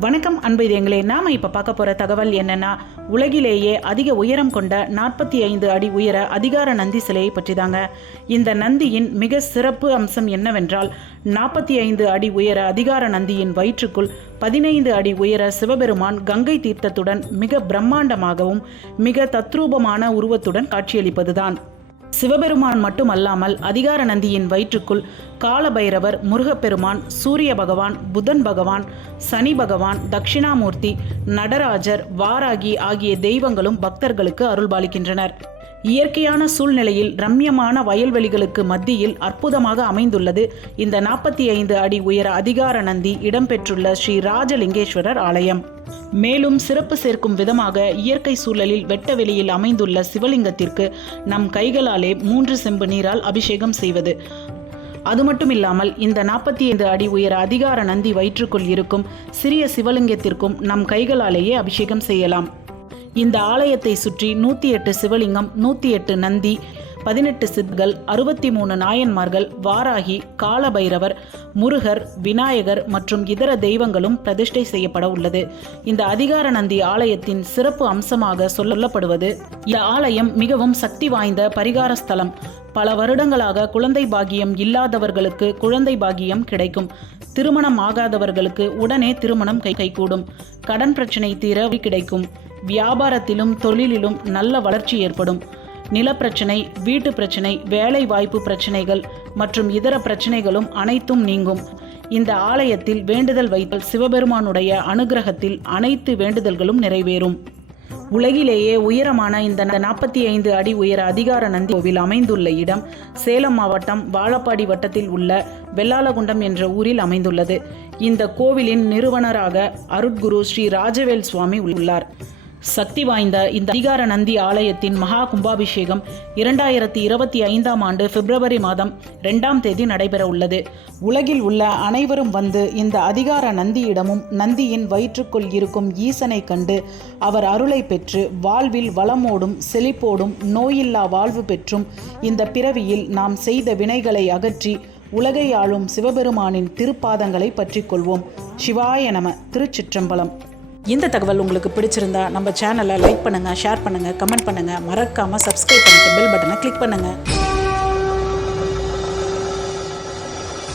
வணக்கம் அன்பு இதயங்களே. நாம இப்ப பார்க்க போற தகவல் என்னன்னா உலகிலேயே அதிக உயரம் கொண்ட நாற்பத்தி ஐந்து அடி உயர அதிகார நந்தி சிலையை பற்றிதாங்க. இந்த நந்தியின் மிக சிறப்பு அம்சம் என்னவென்றால் நாற்பத்தி ஐந்து அடி உயர அதிகார நந்தியின் வயிற்றுக்குள் பதினைந்து அடி உயர சிவபெருமான் கங்கை தீர்த்தத்துடன் மிக பிரம்மாண்டமாகவும் மிக தத்ரூபமான உருவத்துடன் காட்சியளிப்பதுதான். சிவபெருமான் மட்டுமல்லாமல் அதிகார நந்தியின் வயிற்றுக்குள் காலபைரவர் முருகப்பெருமான் சூரிய பகவான் புதன் பகவான் சனி பகவான் தட்சிணாமூர்த்தி நடராஜர் வாராகி ஆகிய தெய்வங்களும் பக்தர்களுக்கு அருள்பாலிக்கின்றனர். இயற்கையான சூழ்நிலையில் ரம்யமான வயல்வெளிகளுக்கு மத்தியில் அற்புதமாக அமைந்துள்ளது இந்த நாற்பத்தி ஐந்து அடி உயர அதிகார நந்தி இடம்பெற்றுள்ள ஸ்ரீ ராஜலிங்கேஸ்வரர் ஆலயம். மேலும் சிறப்பு சேர்க்கும் விதமாக இயற்கை சூழலில் வெட்ட வெளியில் அமைந்துள்ள சிவலிங்கத்திற்கு நம் கைகளாலே மூன்று செம்பு நீரால் அபிஷேகம் செய்வது. அது மட்டும் இல்லாமல் இந்த நாற்பத்தி ஐந்து அடி உயர அதிகார நந்தி வயிற்றுக்குள் இருக்கும் சிறிய சிவலிங்கத்திற்கும் நம் கைகளாலேயே அபிஷேகம் செய்யலாம். இந்த ஆலயத்தை சுற்றி நூற்றி எட்டு சிவலிங்கம் நூற்றி எட்டு நந்தி பதினெட்டு சித்கள் அறுபத்தி மூணு நாயன்மார்கள் வாராகி காலபைரவர் முருகர் விநாயகர் மற்றும் இதர தெய்வங்களும் பிரதிஷ்டை செய்யப்பட உள்ளது. இந்த அதிகார நந்தி ஆலயத்தின் சிறப்பு அம்சமாக சொல்லப்படுவது இந்த ஆலயம் மிகவும் சக்தி வாய்ந்த பரிகார ஸ்தலம். பல வருடங்களாக குழந்தை பாகியம் இல்லாதவர்களுக்கு குழந்தை பாகியம் கிடைக்கும். திருமணம் ஆகாதவர்களுக்கு உடனே திருமணம் கை கைகூடும். கடன் பிரச்சனை தீர கிடைக்கும். வியாபாரத்திலும் தொழிலிலும் நல்ல வளர்ச்சி ஏற்படும். நிலப்பிரச்சனை வீட்டு பிரச்சனை வேலை வாய்ப்பு பிரச்சனைகள் மற்றும் இதர பிரச்சனைகளும் அனைத்தும் நீங்கும். இந்த ஆலயத்தில் வேண்டுதல் வைத்தல் சிவபெருமானுடைய அனுகிரகத்தில் அனைத்து வேண்டுதல்களும் நிறைவேறும். உலகிலேயே உயரமான இந்த நாற்பத்தி ஐந்து அடி உயர அதிகார நந்தி கோவில் அமைந்துள்ள இடம் சேலம் மாவட்டம் வாழப்பாடி வட்டத்தில் உள்ள வெள்ளாலகுண்டம் என்ற ஊரில் அமைந்துள்ளது. இந்த கோவிலின் நிறுவனராக அருட்குரு ஸ்ரீ ராஜவேல் சுவாமி உள்ளார். சக்தி வாய்ந்த இந்த அதிகார நந்தி ஆலயத்தின் மகா கும்பாபிஷேகம் இரண்டாயிரத்தி இருபத்தி ஐந்தாம் ஆண்டு பிப்ரவரி மாதம் ரெண்டாம் தேதி நடைபெற உள்ளது. உலகில் உள்ள அனைவரும் வந்து இந்த அதிகார நந்தியிடமும் நந்தியின் வயிற்றுக்குள் இருக்கும் ஈசனை கண்டு அவர் அருளை பெற்று வாழ்வில் வளமோடும் செழிப்போடும் நோயில்லா வாழ்வு பெற்றும் இந்த பிறவியில் நாம் செய்த வினைகளை அகற்றி உலகை ஆளும் சிவபெருமானின் திருப்பாதங்களை பற்றிக் கொள்வோம். சிவாய நம திருச்சிற்றம்பலம். இந்த தகவல் உங்களுக்கு பிடிச்சிருந்தா நம்ம சேனலை லைக் பண்ணுங்கள் ஷேர் பண்ணுங்கள் கமெண்ட் பண்ணுங்கள் மறக்காமல் சப்ஸ்கிரைப் பண்ணிட்டு பெல் பட்டனை கிளிக் பண்ணுங்கள்